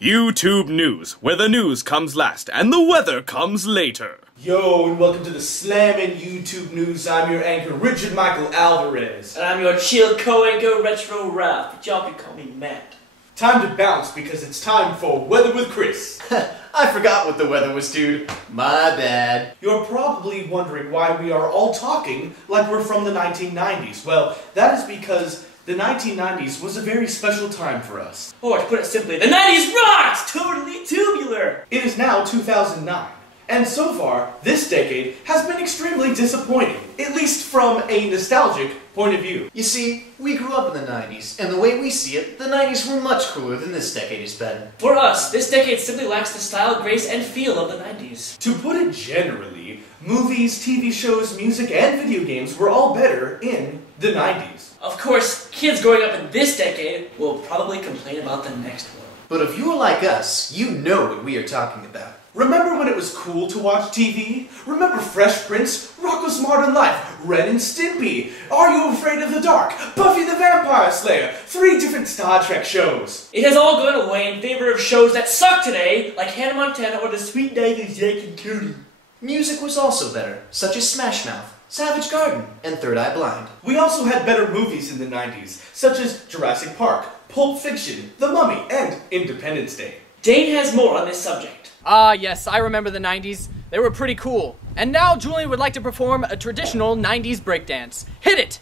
YouTube News, where the news comes last and the weather comes later. Yo, and welcome to the Slammin' YouTube News. I'm your anchor, Richard Michael Alvarez. And I'm your chill co-anchor, Retro Ralph, but y'all can call me Matt. Time to bounce because it's time for Weather with Chris. I forgot what the weather was, dude. My bad. You're probably wondering why we are all talking like we're from the 1990s. Well, that is because the 1990s was a very special time for us. Or to put it simply, the 90s rocks! Totally tubular! It is now 2009. And so far, this decade has been extremely disappointing, at least from a nostalgic point of view. You see, we grew up in the 90s, and the way we see it, the 90s were much cooler than this decade has been. For us, this decade simply lacks the style, grace, and feel of the 90s. To put it generally, movies, TV shows, music, and video games were all better in the 90s. Of course, kids growing up in this decade will probably complain about the next one. But if you're like us, you know what we are talking about. Remember when it was cool to watch TV? Remember Fresh Prince, Rocko's Modern Life, Ren and Stimpy, Are You Afraid of the Dark, Buffy the Vampire Slayer, 3 different Star Trek shows. It has all gone away in favor of shows that suck today, like Hannah Montana or The Sweet Life of Zack and Cody. Music was also better, such as Smash Mouth, Savage Garden, and Third Eye Blind. We also had better movies in the 90s, such as Jurassic Park, Pulp Fiction, The Mummy, and Independence Day. Dane has more on this subject. Yes, I remember the 90s. They were pretty cool. And now Julian would like to perform a traditional 90s breakdance. Hit it!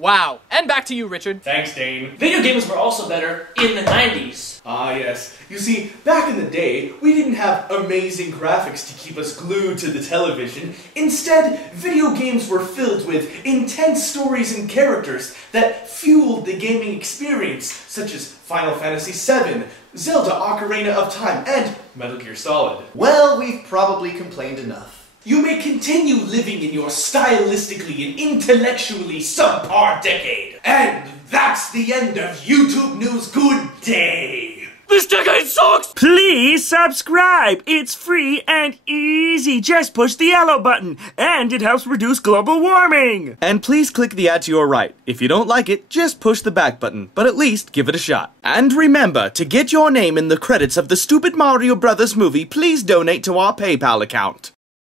Wow, and back to you, Richard. Thanks, Dane. Video games were also better in the 90s. Ah, yes. You see, back in the day, we didn't have amazing graphics to keep us glued to the television. Instead, video games were filled with intense stories and characters that fueled the gaming experience, such as Final Fantasy VII, Zelda Ocarina of Time, and Metal Gear Solid. Well, we've probably complained enough. You may continue living in your stylistically and intellectually subpar decade. And that's the end of YouTube News. Good day. This decade sucks! Please subscribe! It's free and easy. Just push the yellow button, and it helps reduce global warming. And please click the ad to your right. If you don't like it, just push the back button, but at least give it a shot. And remember, to get your name in the credits of the stupid Mario Brothers movie, please donate to our PayPal account.